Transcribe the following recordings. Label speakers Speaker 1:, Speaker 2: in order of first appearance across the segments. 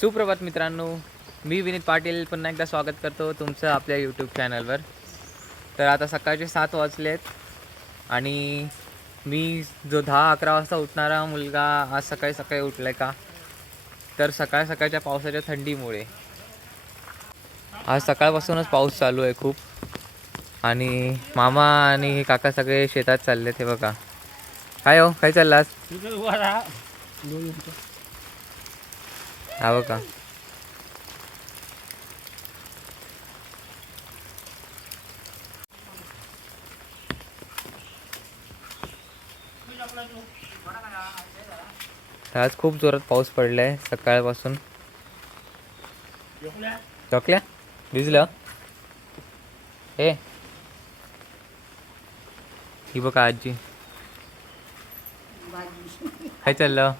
Speaker 1: सुप्रभात मित्रांनो मी विनीत पाटील पुन्हा एकदा स्वागत करतो तुमचं आपल्या यूट्यूब चॅनलवर तर आता सकाळचे सात वाजले आहेत आणि मी जो दहा अकरा वाजता उठणारा मुलगा आज सकाळी सकाळी उठला का? तर सकाळ सकाळच्या पावसाच्या थंडीमुळे. आज सकाळपासूनच पाऊस चालू आहे खूप. आणि मामा आणि काका सगळे शेतात चालले ते बघा. काय हो काय चाललास हा बघा. आज खूप जोरात पाऊस पडलाय सकाळपासून. चॉकल्या भिजलं? हे ही बघा आजी. काय चाललं?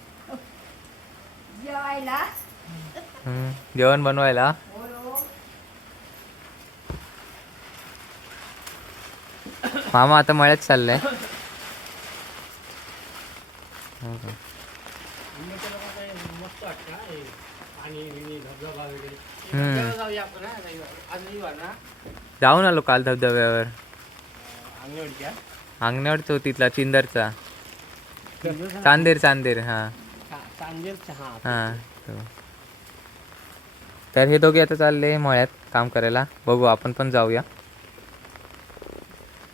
Speaker 2: जेवायला?
Speaker 1: जेवण बनवायला. मामा आता मळ्यात चाललंय. जाऊन आलो काल धबधब्यावर. अंगणवाड चौथीतला चिंदरचा. चांदेर चांदेर हा. हा तो. तर हे दोघे आता चालले मळ्यात काम करायला. बघू आपण पण जाऊया.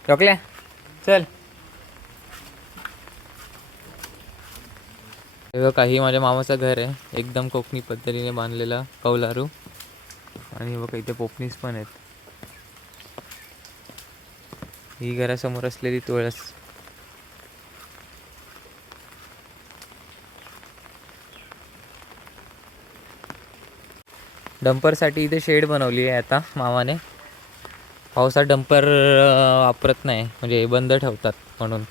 Speaker 1: चॉकल्या चल. हे काही माझ्या मामाचं घर आहे. एकदम कोकणी पद्धतीने बांधलेलं कौलारू. आणि बघा इथे पोपणीस पण आहेत. ही घरासमोर असलेली तुळस. डंपरसाठी इथे शेड बनवली आहे आता मामाने. पावसात डंपर वापरत नाही. म्हणजे बंद ठेवतात म्हणून.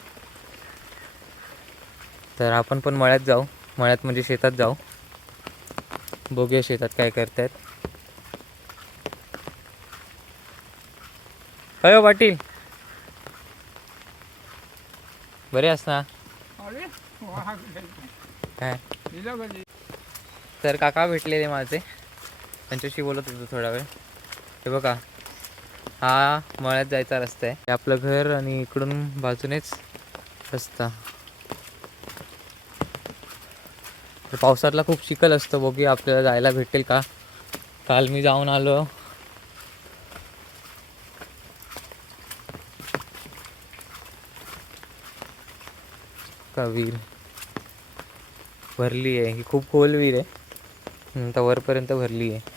Speaker 1: तर आपण पण मळ्यात जाऊ. मळ्यात म्हणजे शेतात जाऊ. बघूया शेतात काय करतायत. अयो पाटील. बरे अस ना? काय? तर काका भेटलेले माझे. त्यांच्याशी बोलत होतो थोडा वेळ. हे बघा हा मळ्यात जायचा रस्ता आहे. हे आपलं घर आणि इकडून बाजूनेच रस्ता. पावसातला खूप चिखल असतं. बघूया आपल्याला जायला भेटेल का? काल मी जाऊन आलो. का विहीर भरली आहे. ही खूप खोल विहीर आहे. तर वरपर्यंत भरली आहे.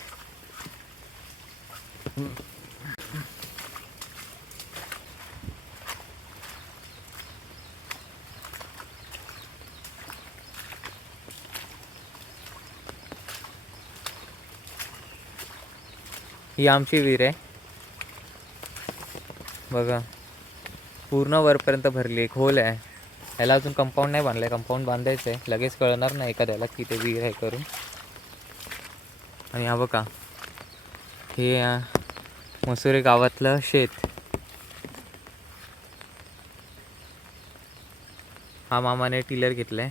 Speaker 1: ही आमची विहीर आहे. बघा. पूर्ण वरपर्यंत भरली आहे खोल आहे. याला अजून कंपाऊंड नाही बांधलं आहे कंपाऊंड बांधायचं आहे लगेच कळणार नाही एखाद्याला की ते विहीर आहे करून. आणि हा बघा. हे मसुरे गावातलं शेत. हा मामाने टिलर घेतलाय.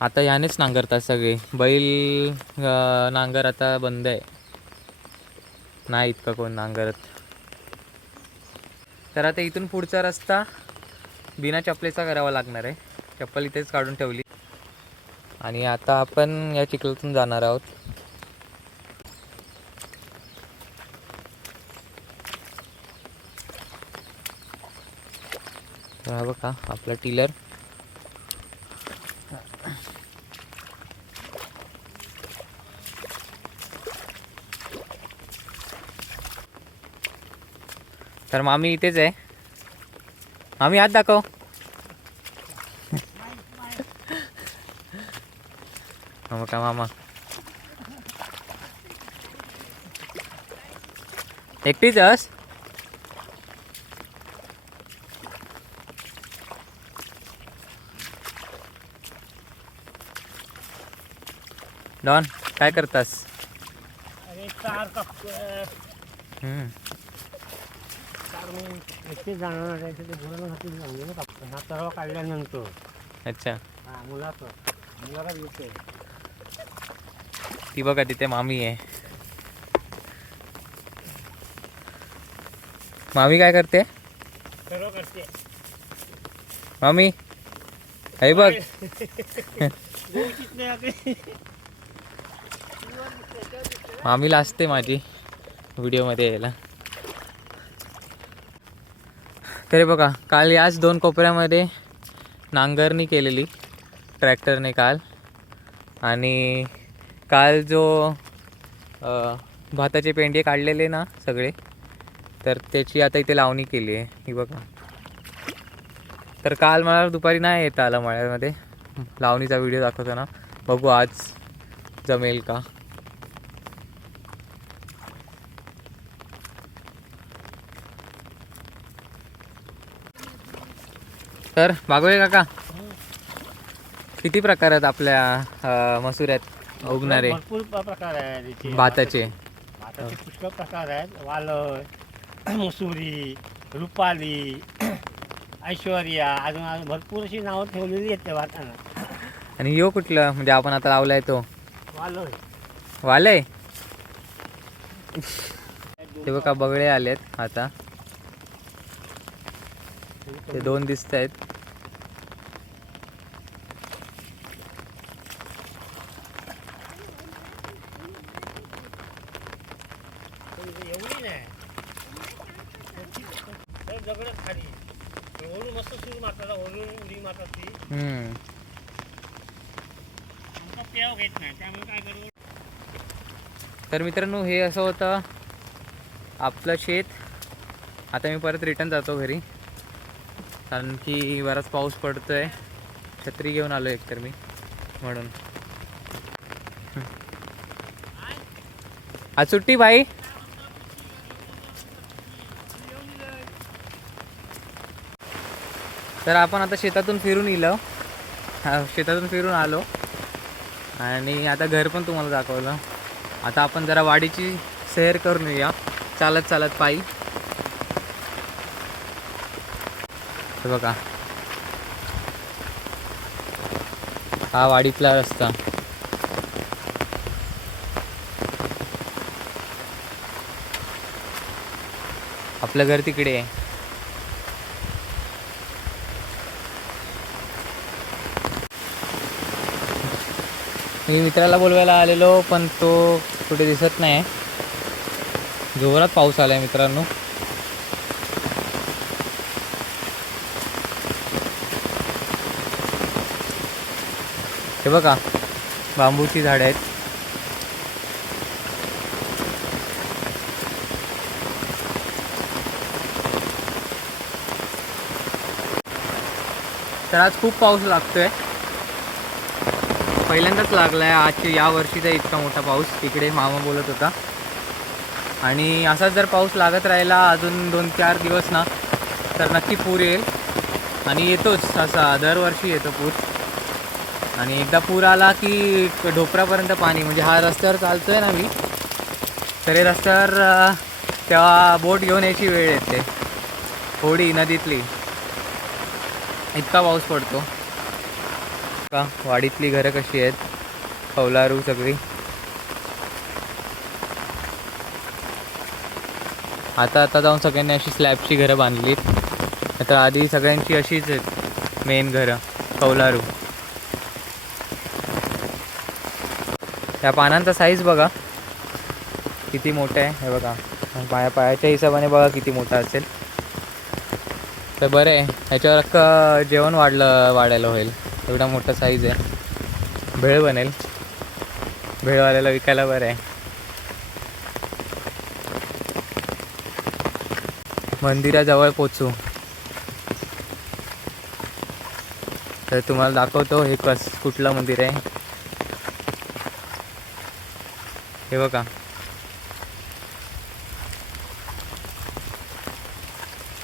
Speaker 1: आता यानेच नांगरतात सगळे. बैल नांगर आता बंद आहे. नाही इतका कोण नांगरत. तर आता इथून पुढचा रस्ता बिना चपलेचा करावा लागणार आहे. चप्पल इथेच काढून ठेवली. आणि आता आपण या चिखलातून जाणार आहोत. तर हा बघा आपला टिलर. तर मामी इथेच आहे. मामी हात दाखव. का मामा. एकटीच अस डॉन काय करतास
Speaker 3: अरे कार कापतोय
Speaker 1: हम्म.
Speaker 3: कार मी एकटे जाणार आहे ते मुलांसाठी चांगलं कापतो हा सर्व काढल्यानंतर.
Speaker 1: अच्छा.
Speaker 3: हा
Speaker 1: ती बघा तिथे मामी आहे. मामी काय करते? मामी हे बघ. मामीला असते माझी व्हिडिओमध्ये यायला. तरी बघा काल याच दोन कोपऱ्यामध्ये नांगरणी केलेली ट्रॅक्टरने काल. आणि काल जो भाताचे पेंडे काढलेले ना सगळे तर त्याची आता इथे लावणी केली आहे. ही बघा. तर काल मला दुपारी नाही येता आलं मळ्यामध्ये. लावणीचा व्हिडिओ दाखवतो ना बघू आज जमेल का? तर बागोळे काका किती प्रकार आहेत आपल्या मसुऱ्यात उगणारे?
Speaker 3: भरपूर प्रकार आहेत.
Speaker 1: भाताचे.
Speaker 3: भाताचे पुष्कळ प्रकार आहेत. वालय मसुरी रुपाली ऐश्वर्या अजून अजून भरपूर अशी नावं ठेवलेली आहेत त्या भाताना.
Speaker 1: आणि यो कुठलं? म्हणजे आपण आता लावलाय तो.
Speaker 3: वालय.
Speaker 1: वालय? ते बघा बगळे आलेत आता. ते दोन दिसत आहेत.
Speaker 3: मस्त ती
Speaker 1: तर मित्रांनो हे असं होतं आपलं शेत. आता मी परत रिटर्न जातो घरी. कारण की बराच पाऊस पडतोय. छत्री घेऊन आलो एकतर मी म्हणून. आज सुट्टी भाई तर आपण आता शेतातून फिरून इलो. शेतातून फिरून आलो. आणि आता घर पण तुम्हाला दाखवलं. आता आपण जरा वाडीची सैर करून येऊया. चालत चालत पायी. हे बघा. हा वाडीतला रस्ता. आपलं घर तिकडे आहे. मी मित्राला बोलवायला आलेलो पण तो कुठे दिसत नाही. जोरात पाऊस आलाय मित्रांनो. हे बघा बांबूची झाडं आहेत. तर आज खूप पाऊस लागतोय. पहिल्यांदाच लागला आहे आजच्या या वर्षीचा इतका मोठा पाऊस. तिकडे मामा बोलत होता. आणि असाच जर पाऊस लागत राहिला अजून दोन चार दिवस ना तर नक्की पूर येईल. आणि येतोच असा दरवर्षी येतो पूर. आणि एकदा पूर आला की ढोपरापर्यंत पाणी म्हणजे हा रस्त्यावर चालतो आहे ना मी तर हे रस्त्यावर तेव्हा बोट घेऊन यायची वेळ येते. होडी नदीतली. इतका पाऊस पडतो. का वाडीतली घरं कशी आहेत? कौलारू सगळी. आता आता जाऊन सगळ्यांनी अशी स्लॅबची घरं बांधलीत. आता आधी सगळ्यांची अशीच आहेत मेन घरं कौलारू त्या पानांचा साईज बघा. किती मोठा आहे हे बघा. पाया पायाच्या हिशोबाने बघा किती मोठा असेल. तर बरं आहे. ह्याच्यावर अख्खं जेवण वाढलं वाढायला होईल. एवढा मोठा साईज आहे. भेळ बनेल. भेळवाल्याला विकायला बरं आहे. मंदिराजवळ पोचू. तर तुम्हाला दाखवतो हे कस कुठलं मंदिर आहे. हे बघा.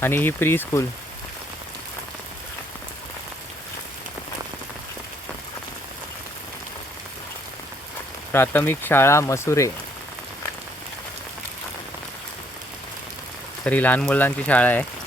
Speaker 1: आणि ही प्री स्कूल. प्राथमिक शाळा मसुरे. तरी लहान मुलांची शाळा आहे.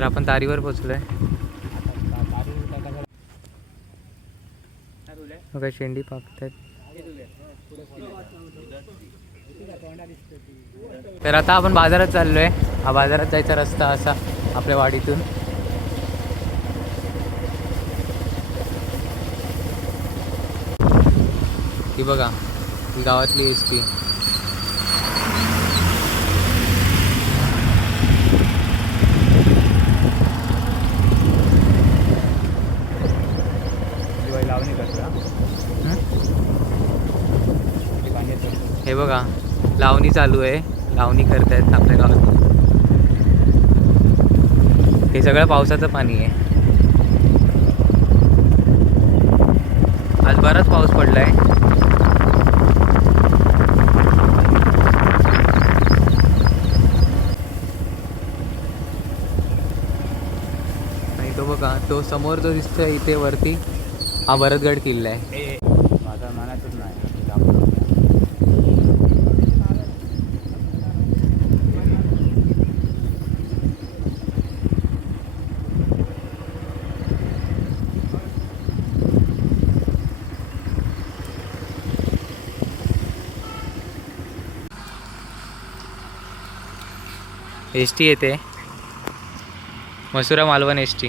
Speaker 1: तर आपण तारीवर पोचलो बघा शेंडी पाकतात. तर आता आपण बाजारात चाललोय. हा बाजारात जायचा रस्ता असा आपल्या वाडीतून. ही बघा ही गावातली एस टी
Speaker 3: दिवाळी लावणी करतो
Speaker 1: हे बघा लावणी चालू आहे. लावणी करत आहेत आपल्या गावात. हे सगळं पावसाचं पाणी आहे. आज बराच पाऊस पडलाय. आणि तो बघा तो समोर जो दिसतोय इथे वरती हा भरतगड किल्ला आहे
Speaker 3: माझा मनातच नाही
Speaker 1: एस टी येते. मसुरा मालवण एस टी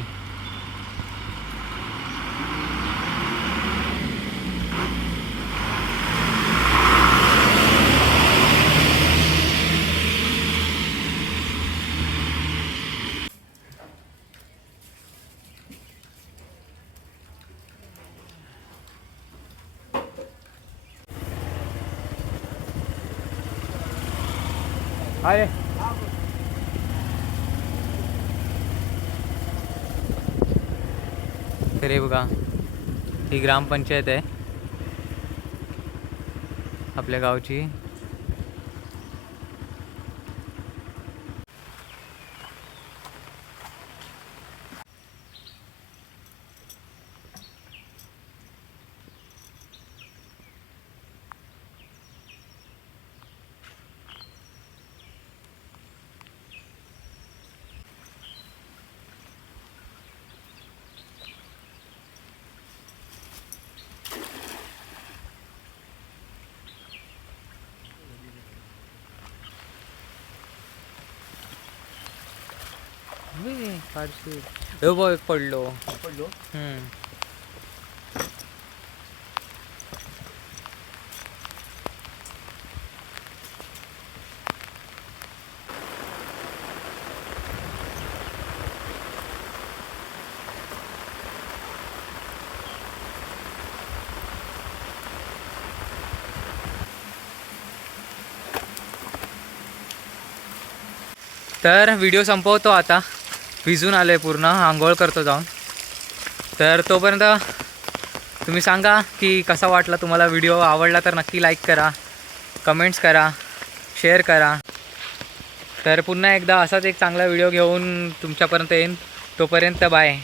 Speaker 3: अरे
Speaker 1: तर हे बघा ही ग्रामपंचायत आहे. आपल्या गावची. हे बघ एक पडलो.
Speaker 3: पडलो?
Speaker 1: हम्म. तर व्हिडिओ संपवतो आता. भिजून आलो आहे पूर्ण आंघोळ करतो जाऊन. तर तोपर्यंत तुम्ही सांगा की कसा वाटला तुम्हाला व्हिडिओ? आवडला तर नक्की लाईक करा कमेंट्स करा शेअर करा. तर पुन्हा एकदा असाच एक चांगला व्हिडिओ घेऊन तुमच्यापर्यंत येईन. तोपर्यंत बाय